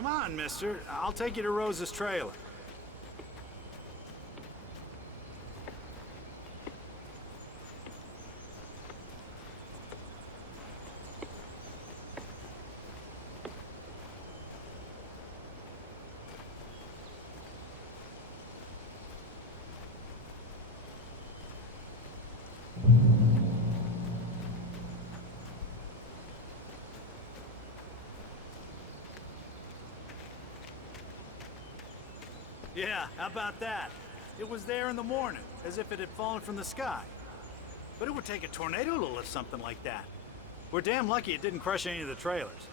Come on, mister. I'll take you to Rose's trailer. Yeah, how about that? It was there in the morning, as if it had fallen from the sky. But it would take a tornado to lift something like that. We're damn lucky it didn't crush any of the trailers.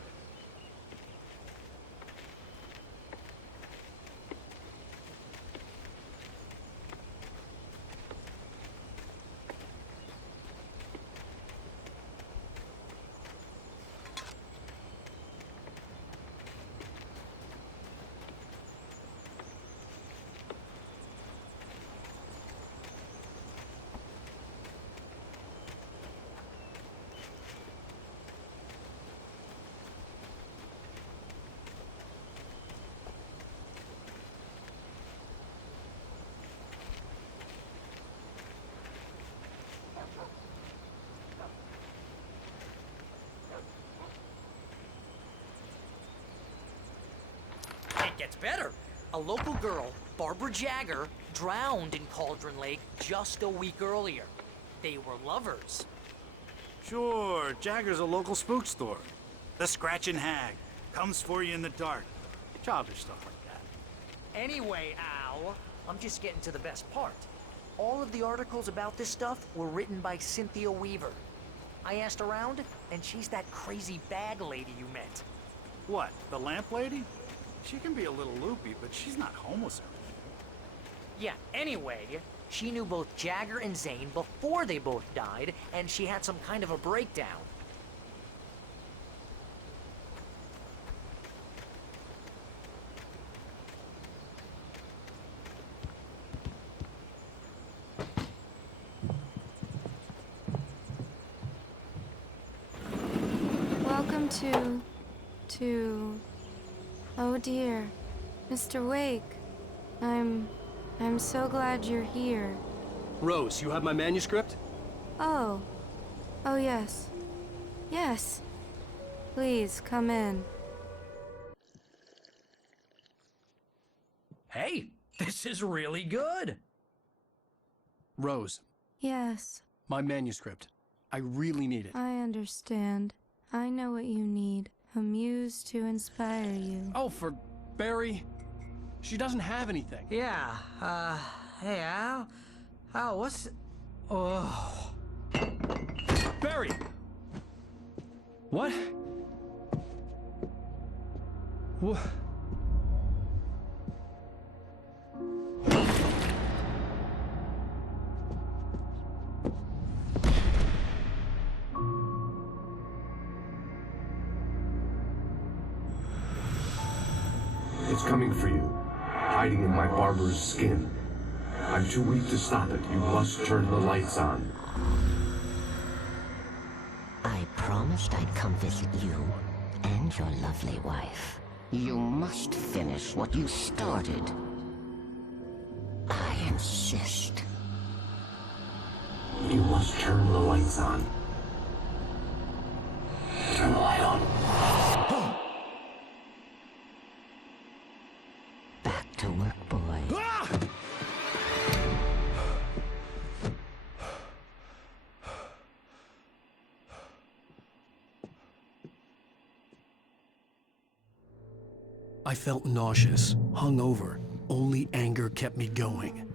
It gets better. A local girl, Barbara Jagger, drowned in Cauldron Lake just a week earlier. They were lovers. Sure, Jagger's a local spook store. The Scratching Hag. Comes for you in the dark. Childish stuff like that. Anyway, Al, I'm just getting to the best part. All of the articles about this stuff were written by Cynthia Weaver. I asked around, and she's that crazy bag lady you met. What, the lamp lady? She can be a little loopy, but she's not homeless or anything. Yeah, anyway, she knew both Jagger and Zane before they both died, and she had some kind of a breakdown. Welcome to... Oh dear, Mr. Wake. I'm so glad you're here. Rose, you have my manuscript? Oh. Oh yes. Yes. Please, come in. Hey, this is really good. Rose, Yes, my manuscript. I really need it. I understand. I know what you need. A muse to inspire you. Oh, for Barry? She doesn't have anything. Yeah, hey, Al? Al, what's... Oh... Barry! What? What? It's coming for you, hiding in my barber's skin. I'm too weak to stop it. You must turn the lights on. I promised I'd come visit you and your lovely wife. You must finish what you started. I insist. You must turn the lights on. Turn the light on. Back to work, boy. I felt nauseous, hungover. Only anger kept me going.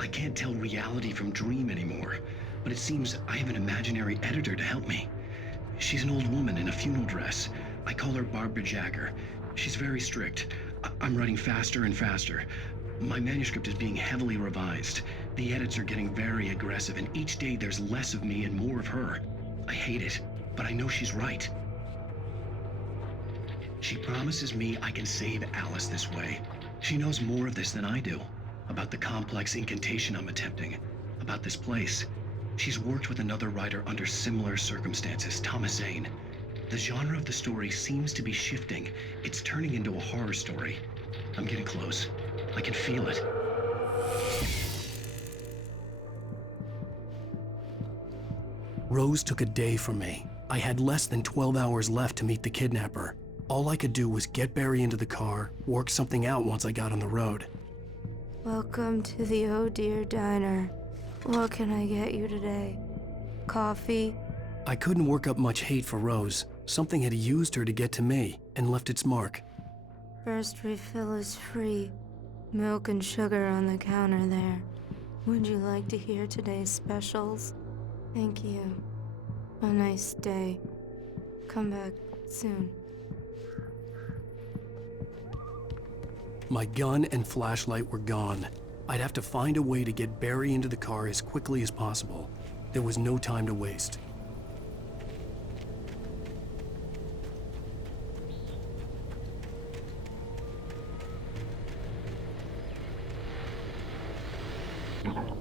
I can't tell reality from dream anymore, but it seems I have an imaginary editor to help me. She's an old woman in a funeral dress. I call her Barbara Jagger. She's very strict. I'm writing faster and faster. My manuscript is being heavily revised. The edits are getting very aggressive, and each day there's less of me and more of her. I hate it, but I know she's right. She promises me I can save Alice this way. She knows more of this than I do. About the complex incantation I'm attempting. About this place. She's worked with another writer under similar circumstances, Thomas Zane. The genre of the story seems to be shifting. It's turning into a horror story. I'm getting close. I can feel it. Rose took a day from me. I had less than 12 hours left to meet the kidnapper. All I could do was get Barry into the car, work something out once I got on the road. Welcome to the Oh Dear Diner. What can I get you today? Coffee? I couldn't work up much hate for Rose. Something had used her to get to me and left its mark. First refill is free. Milk and sugar on the counter there. Would you like to hear today's specials? Thank you. A nice day. Come back soon. My gun and flashlight were gone. I'd have to find a way to get Barry into the car as quickly as possible. There was no time to waste.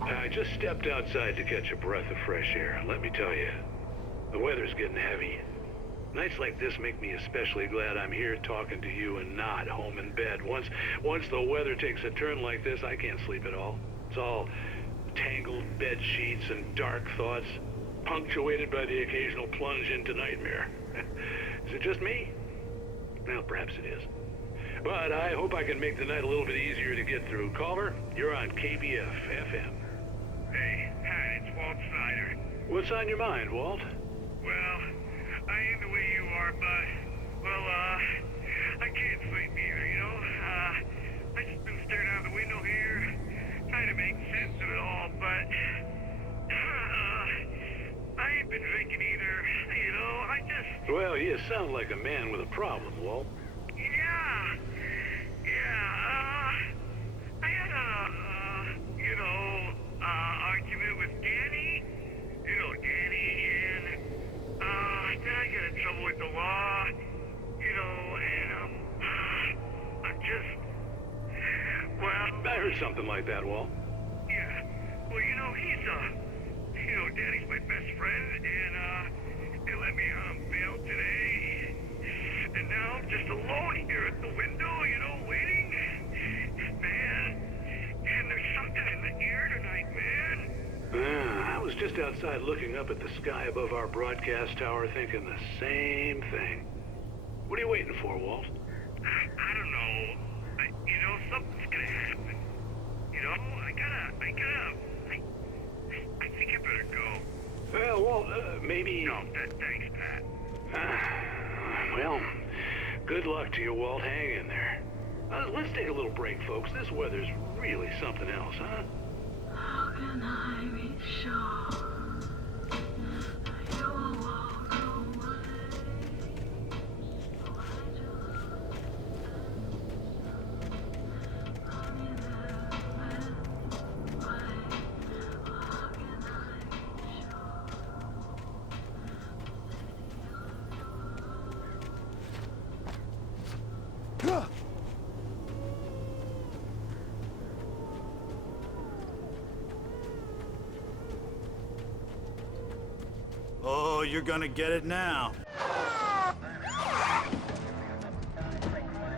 I just stepped outside to catch a breath of fresh air. Let me tell you, the weather's getting heavy. Nights like this make me especially glad I'm here talking to you and not home in bed. Once the weather takes a turn like this, I can't sleep at all. It's all tangled bed sheets and dark thoughts, punctuated by the occasional plunge into nightmare. Is it just me? Well, perhaps it is. But I hope I can make the night a little bit easier to get through. Caller, you're on KBF FM. Hey, hi, it's Walt Snyder. What's on your mind, Walt? Well, I ain't the way you are, but, well, I can't sleep either, you know? I just been staring out the window here, trying to make sense of it all, but, I ain't been drinking either, you know? I just... Well, you sound like a man with a problem, Walt. I had argument with Danny. You know, Danny, and, then I get in trouble with the law, you know, and, I'm just, well... I heard something like that, Walt. Yeah, well, you know, Danny's my best friend, and, they let me on bail today. And now I'm just alone here at the window, you know, waiting. Man, and there's something in the air tonight, man. I was just outside looking up at the sky above our broadcast tower thinking the same thing. What are you waiting for, Walt? I don't know. You know, something's gonna happen. You know, I think I better go. Well, Walt, maybe... No, thanks, Pat. Well, good luck to you, Walt. Hang in there. Let's take a little break, folks. This weather's really something else, huh? How can I be sure you will walk away? Oh, you're gonna get it now.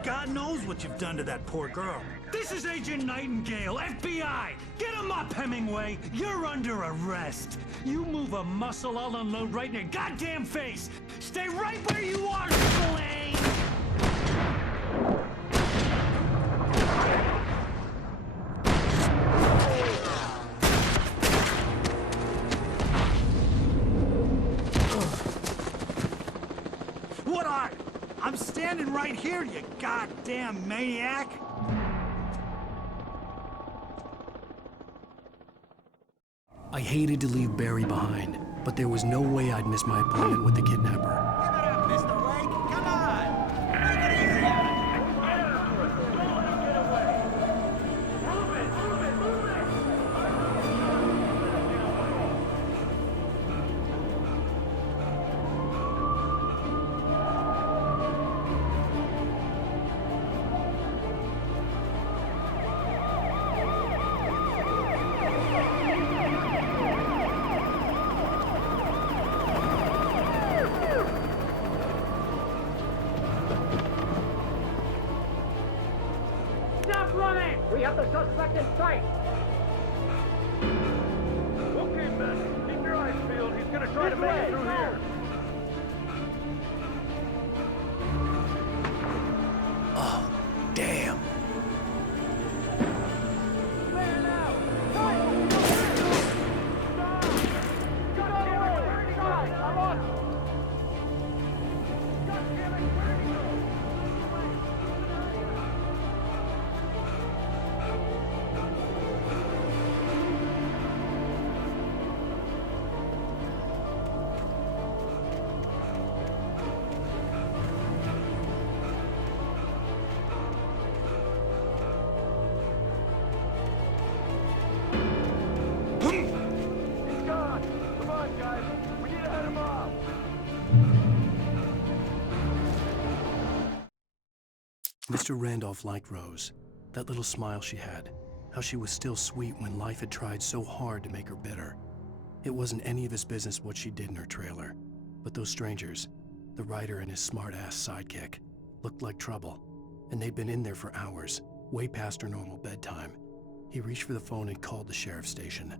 God knows what you've done to that poor girl. This is Agent Nightingale, FBI! Get him up, Hemingway! You're under arrest! You move a muscle, I'll unload right in your goddamn face! Stay right where you are, Slane! What are you? I'm standing right here, you goddamn maniac! I hated to leave Barry behind, but there was no way I'd miss my appointment with the kidnapper. Give it up, Mr. Wake! Come on! Make it easy on him! Contact in sight! Okay, men. Keep your eyes peeled. He's gonna try to make it through here. Oh, damn. Clear now! Time! Stop! God damn it! Where'd he go? I'm on! God damn it! Where'd he go? He's gone! Come on, guys! We need to head him off! Mr. Randolph liked Rose. That little smile she had. How she was still sweet when life had tried so hard to make her bitter. It wasn't any of his business what she did in her trailer. But those strangers, the writer and his smart-ass sidekick, looked like trouble. And they'd been in there for hours, way past her normal bedtime. He reached for the phone and called the sheriff's station.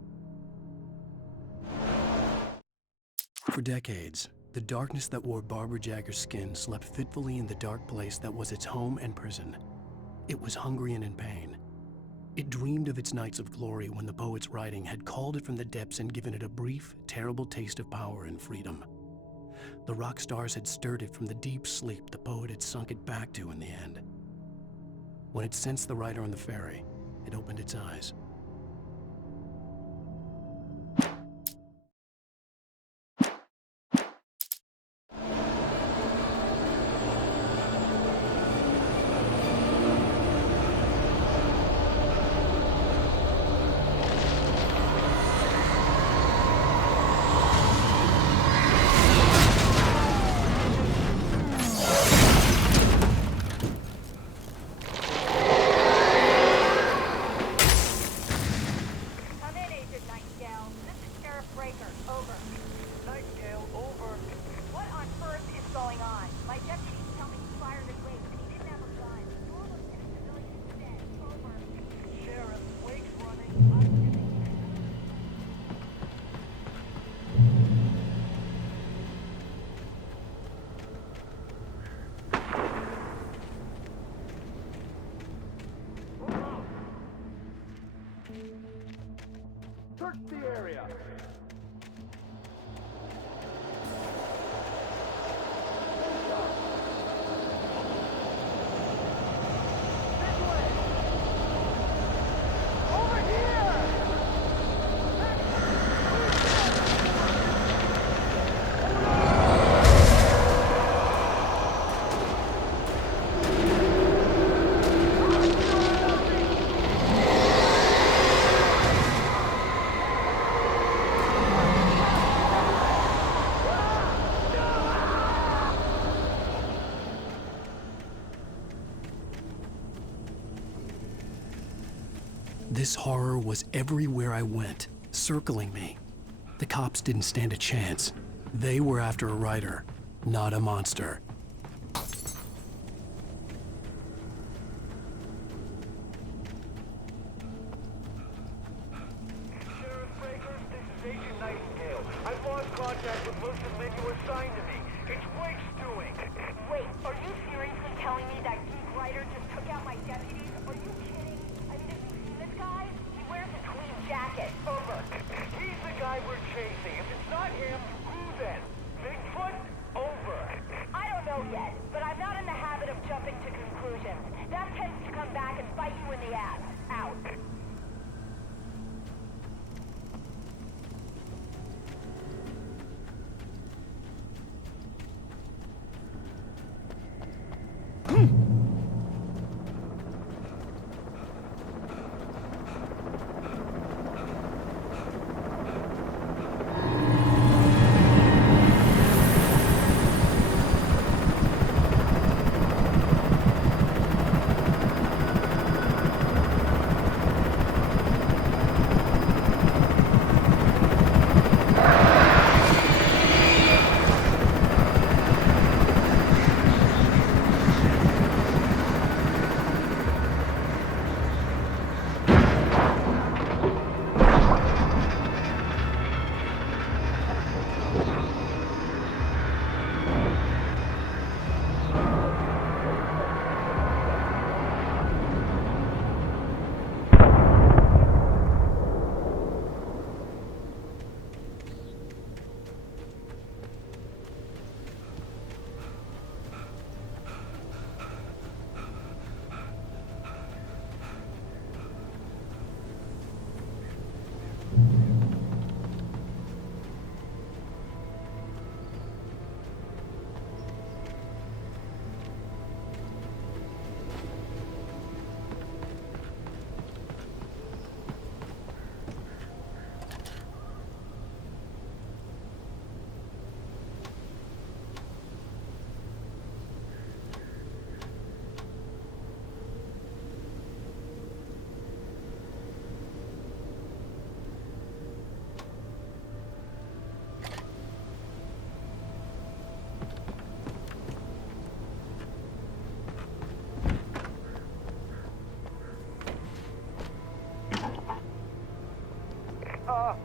For decades, the darkness that wore Barbara Jagger's skin slept fitfully in the dark place that was its home and prison. It was hungry and in pain. It dreamed of its nights of glory when the poet's writing had called it from the depths and given it a brief, terrible taste of power and freedom. The rock stars had stirred it from the deep sleep the poet had sunk it back to in the end. When it sensed the writer on the ferry, it opened its eyes. Come in, Agent Nightingale. This is Sheriff Breaker. Over. Nightingale, over. What on earth is going on? My deputies tell me he fired at Wake, and he didn't have a gun. You almost hit a civilian instead. Over. Sheriff, Wake's running. I'm giving you... Search the area! This way! Over here! This horror was everywhere I went, circling me. The cops didn't stand a chance. They were after a writer, not a monster. Sheriff Breaker, this is Agent Nightingale. I've lost contact with most of the men you assigned to me. It's Wake's doing. Wait, are you seriously telling me that geek writer just took out my deputies? Are you kidding? I mean, have you seen this guy? He wears a tweed jacket. Over. He's the guy we're chasing. If it's not him, who then? Bigfoot? Over. I don't know yet, but I'm not in the habit of jumping to conclusions. That tends to come back and bite you in the ass. Out.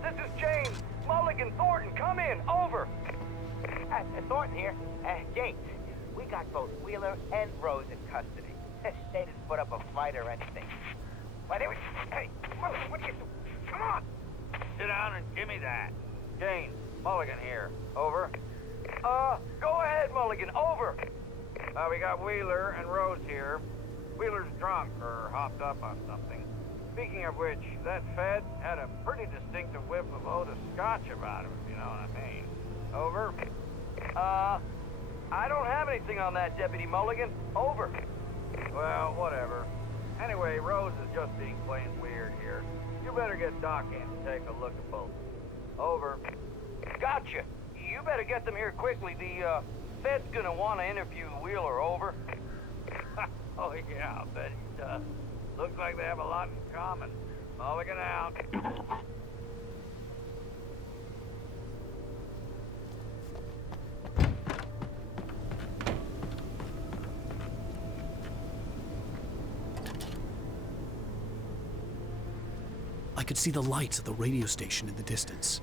This is James. Mulligan Thornton, come in. Over. Thornton here. James, we got both Wheeler and Rose in custody. They didn't put up a fight or anything. But they were... Hey, Mulligan, what are you doing? Come on! Sit down and give me that. James, Mulligan here. Over. Go ahead, Mulligan. Over. We got Wheeler and Rose here. Wheeler's drunk or hopped up on something. Speaking of which, that Fed had a pretty distinctive whiff of Otis Scotch about him, if you know what I mean. Over. I don't have anything on that, Deputy Mulligan. Over. Well, whatever. Anyway, Rose is just being plain weird here. You better get Doc in to take a look at both. Over. Gotcha. You better get them here quickly. The, Fed's gonna want to interview Wheeler. Over. Oh, yeah, I'll bet he does. Looks like they have a lot in common. Mulligan out. I could see the lights of the radio station in the distance.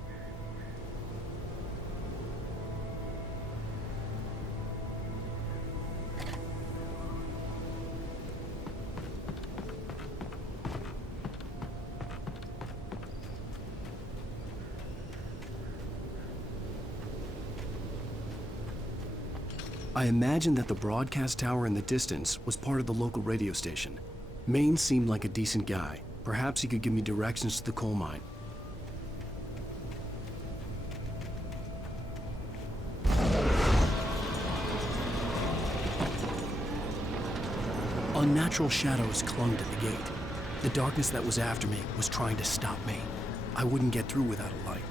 I imagined that the broadcast tower in the distance was part of the local radio station. Maine seemed like a decent guy. Perhaps he could give me directions to the coal mine. Unnatural shadows clung to the gate. The darkness that was after me was trying to stop me. I wouldn't get through without a light.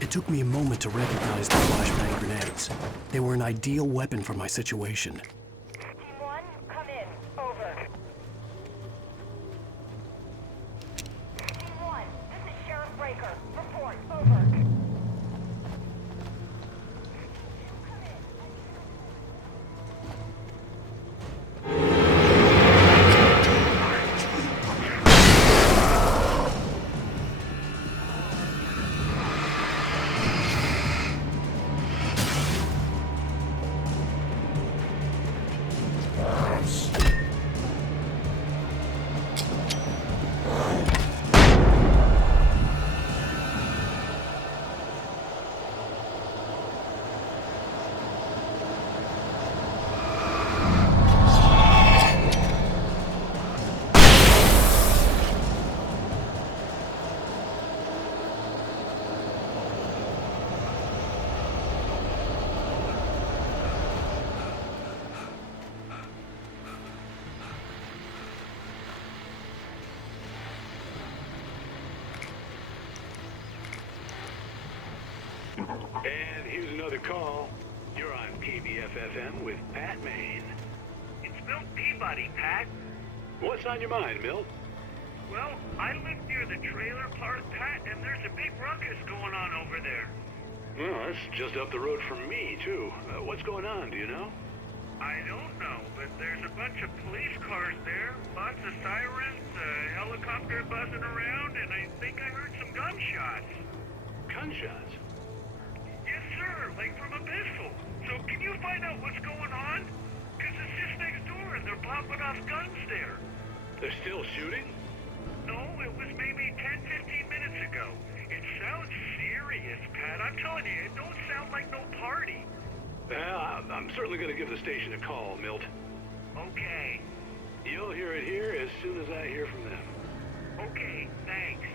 It took me a moment to recognize the flashbang grenades. They were an ideal weapon for my situation. Team 1, come in. Over. Team 1, this is Sheriff Breaker. Report. Over. And here's another call. You're on KBFFM with Pat Maine. It's Milt Peabody, Pat. What's on your mind, Milt? Well, I live near the the trailer park, Pat, and there's a big ruckus going on over there. Well, that's just up the road from me, too. What's going on, do you know? I don't know, but there's a bunch of police cars there, lots of sirens, a helicopter buzzing around, and I think I heard some gunshots. Gunshots? Yes, sir, like from a pistol. So can you find out what's going on? Because it's just next door and they're popping off guns there. They're still shooting? No, it was maybe 10, 15 minutes ago. It sounds serious, Pat. I'm telling you, it don't sound like no party. Well, I'm certainly going to give the station a call, Milt. Okay. You'll hear it here as soon as I hear from them. Okay, thanks.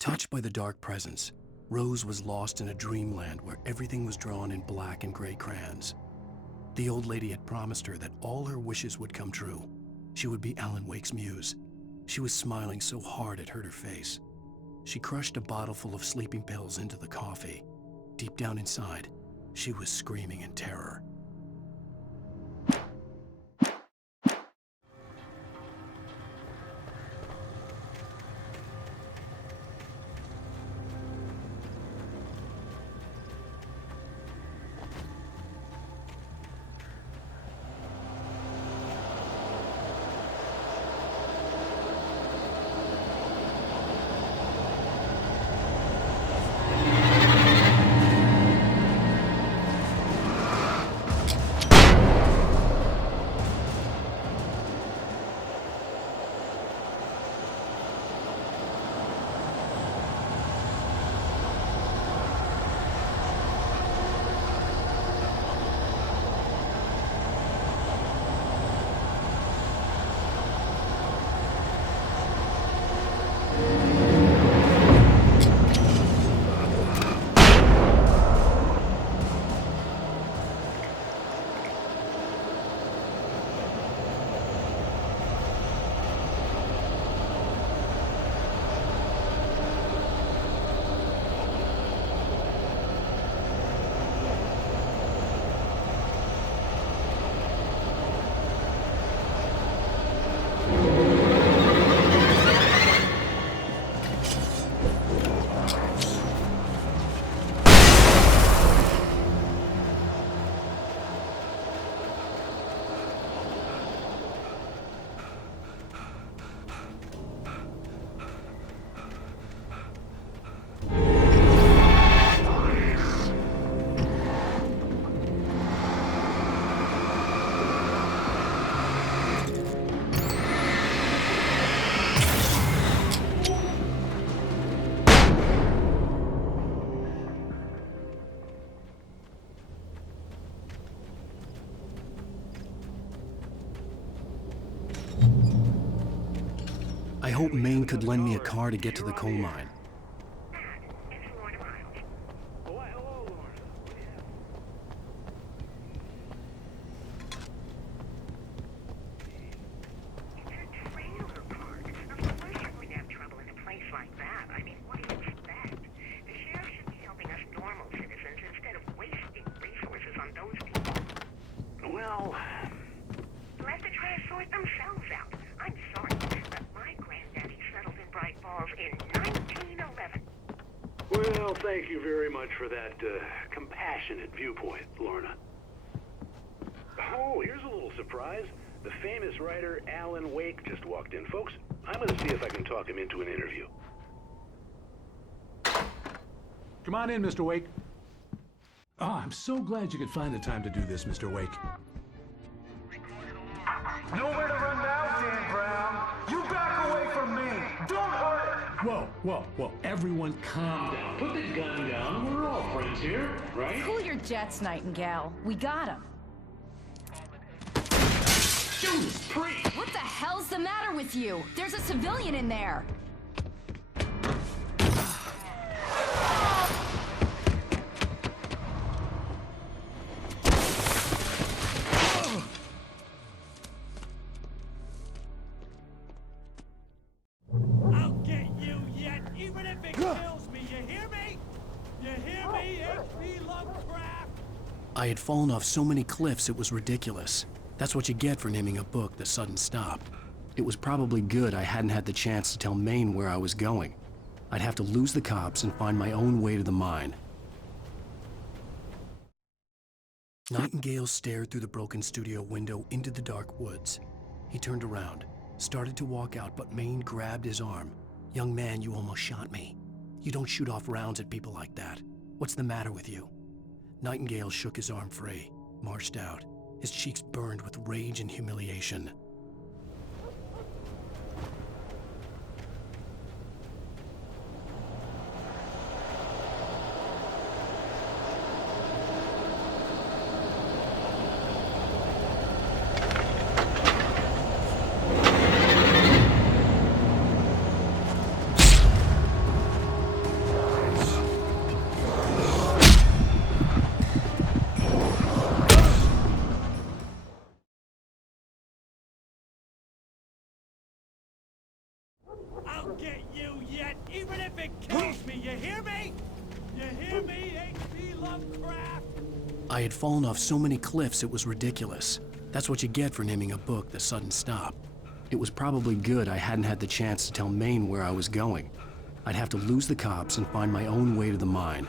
Touched by the dark presence, Rose was lost in a dreamland where everything was drawn in black and gray crayons. The old lady had promised her that all her wishes would come true. She would be Alan Wake's muse. She was smiling so hard it hurt her face. She crushed a bottle full of sleeping pills into the coffee. Deep down inside, she was screaming in terror. I hope Maine could lend me a car to get to the coal mine. Well, thank you very much for that compassionate viewpoint, Lorna. Oh, here's a little surprise. The famous writer Alan Wake just walked in. Folks, I'm going to see if I can talk him into an interview. Come on in, Mr. Wake. Oh, I'm so glad you could find the time to do this, Mr. Wake. Nowhere to run now, Dan Brown. You back away from me. Don't hurt her. Whoa, whoa, whoa. Everyone calm down. Put the gun down. We're all friends here, right? Cool your jets, Nightingale. We got him. Judas Priest! What the hell's the matter with you? There's a civilian in there. I'll get you yet, even if it kills me. You hear me? You hear me, H.P. Lovecraft? I had fallen off so many cliffs it was ridiculous. That's what you get for naming a book The Sudden Stop. It was probably good I hadn't had the chance to tell Maine where I was going. I'd have to lose the cops and find my own way to the mine. Nightingale stared through the broken studio window into the dark woods. He turned around, started to walk out, but Maine grabbed his arm. "Young man, you almost shot me. You don't shoot off rounds at people like that. What's the matter with you?" Nightingale shook his arm free, marched out. His cheeks burned with rage and humiliation. I'll get you yet, even if it kills me. You hear me? You hear me, H.P. Lovecraft? I had fallen off so many cliffs it was ridiculous. That's what you get for naming a book The Sudden Stop. It was probably good I hadn't had the chance to tell Maine where I was going. I'd have to lose the cops and find my own way to the mine.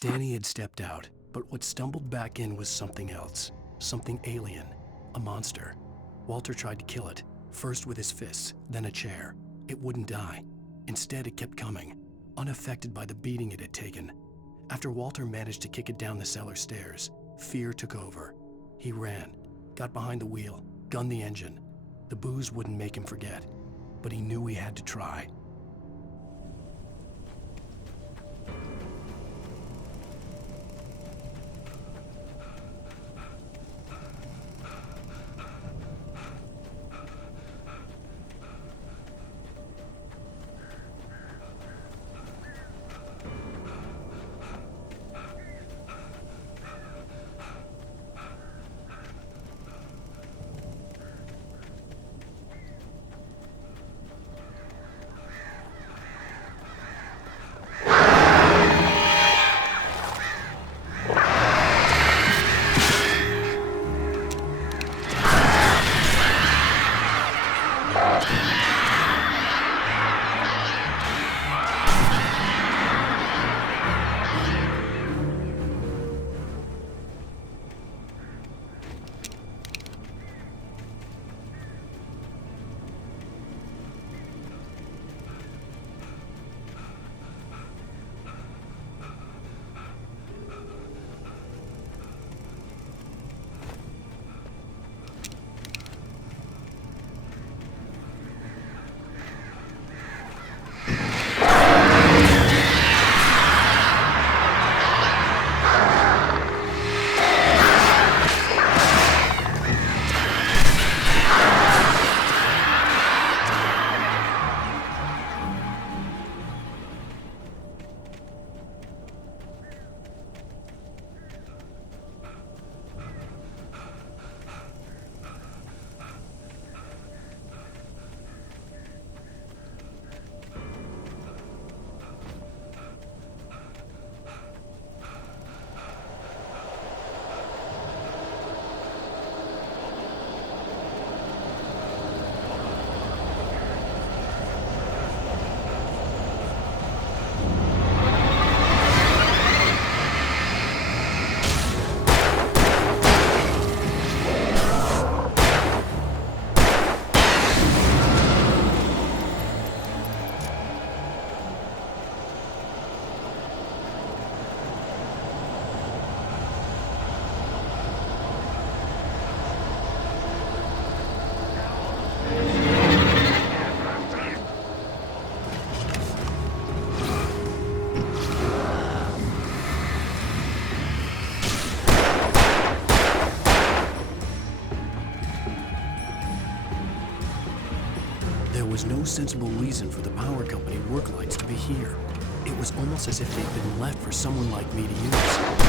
Danny had stepped out, but what stumbled back in was something else. Something alien. A monster. Walter tried to kill it, first with his fists, then a chair. It wouldn't die. Instead, it kept coming, unaffected by the beating it had taken. After Walter managed to kick it down the cellar stairs, fear took over. He ran, got behind the wheel, gunned the engine, The booze wouldn't make him forget, but he knew he had to try. There was no sensible reason for the power company work lights to be here. It was almost as if they'd been left for someone like me to use.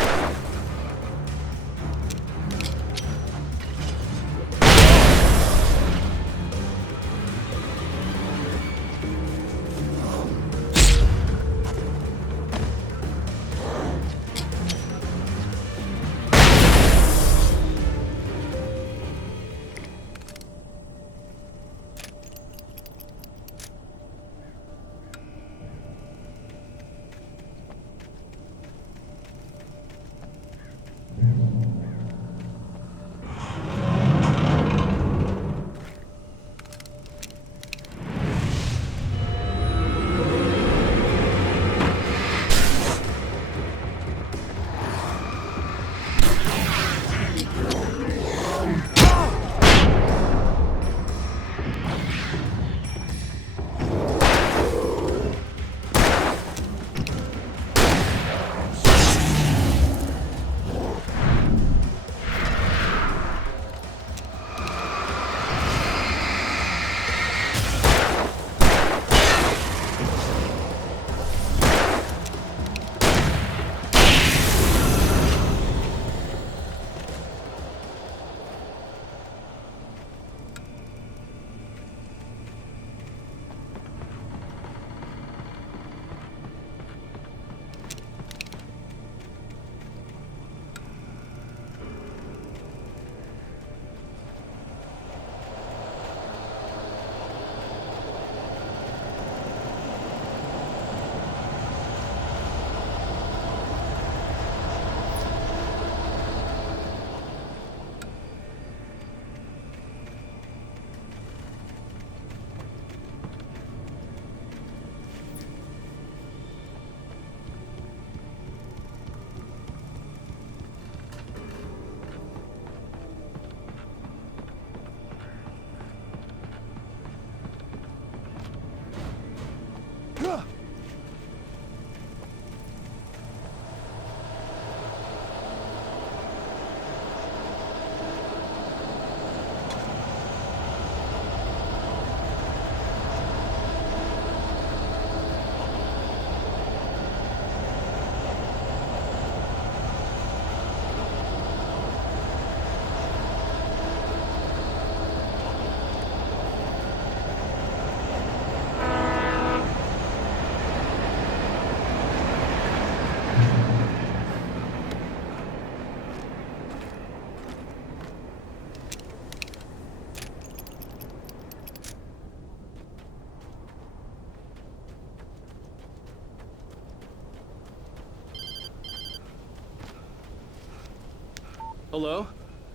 Hello?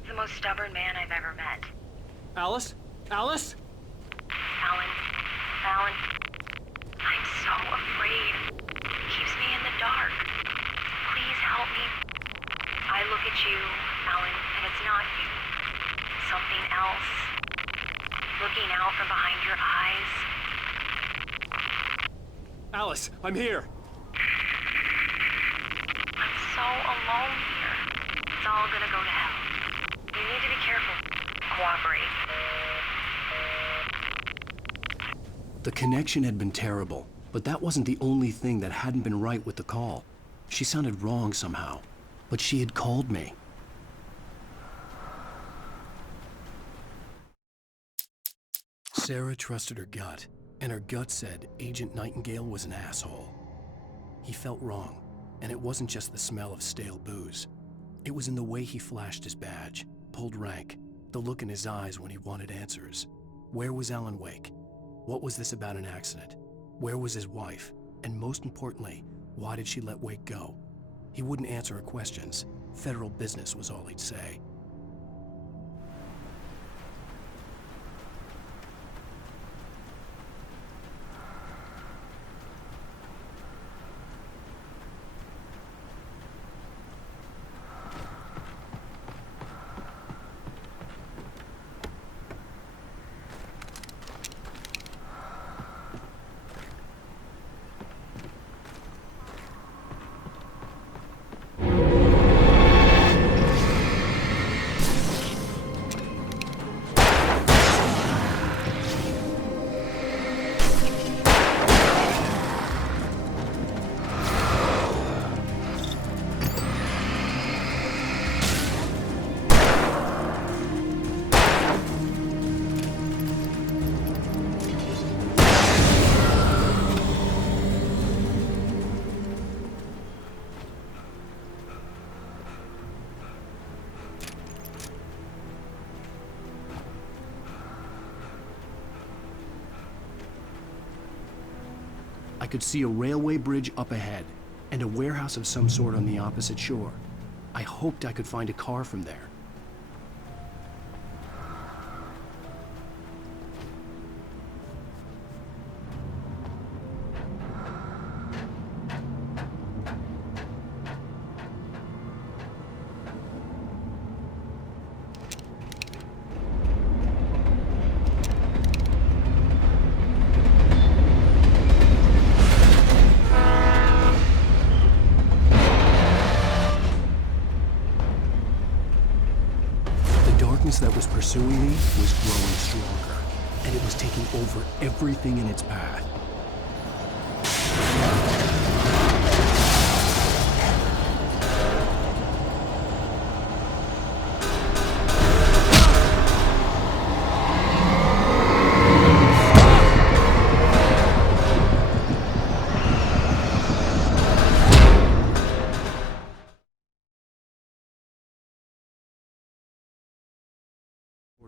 The most stubborn man I've ever met. Alice? Alice? Alan. Alan. I'm so afraid. It keeps me in the dark. Please help me. I look at you, Alan, and it's not you. Something else. Looking out from behind your eyes. Alice, I'm here. I'm so alone here. It's all gonna go to hell. You need to be careful. Cooperate. The connection had been terrible, but that wasn't the only thing that hadn't been right with the call. She sounded wrong somehow, but she had called me. Sarah trusted her gut, and her gut said Agent Nightingale was an asshole. He felt wrong, and it wasn't just the smell of stale booze. It was in the way he flashed his badge, pulled rank, the look in his eyes when he wanted answers. Where was Alan Wake? What was this about an accident? Where was his wife? And most importantly, why did she let Wake go? He wouldn't answer her questions. Federal business was all he'd say. I could see a railway bridge up ahead, and a warehouse of some sort on the opposite shore. I hoped I could find a car from there. That was pursuing me was growing stronger, and it was taking over everything in its path.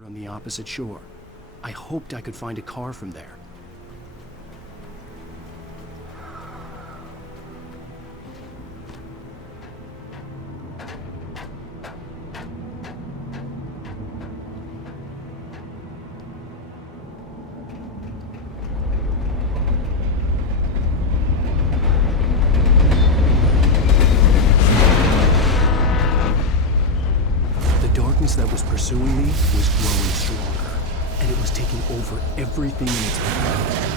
On the opposite shore. I hoped I could find a car from there. That was pursuing me was growing stronger, and it was taking over everything in its path.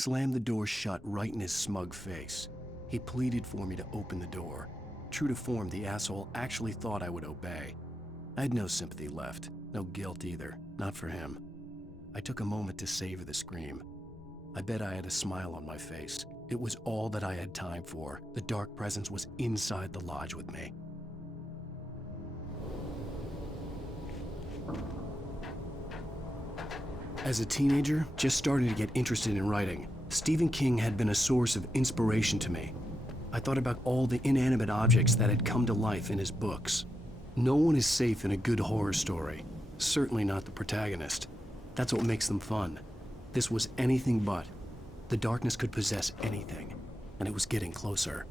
slammed the door shut right in his smug face. He pleaded for me to open the door. True to form, the asshole actually thought I would obey. I had no sympathy left, no guilt either, not for him. I took a moment to savor the scream. I bet I had a smile on my face. It was all that I had time for. The dark presence was inside the lodge with me. As a teenager, just starting to get interested in writing, Stephen King had been a source of inspiration to me. I thought about all the inanimate objects that had come to life in his books. No one is safe in a good horror story, certainly not the protagonist. That's what makes them fun. This was anything but. The darkness could possess anything, and it was getting closer.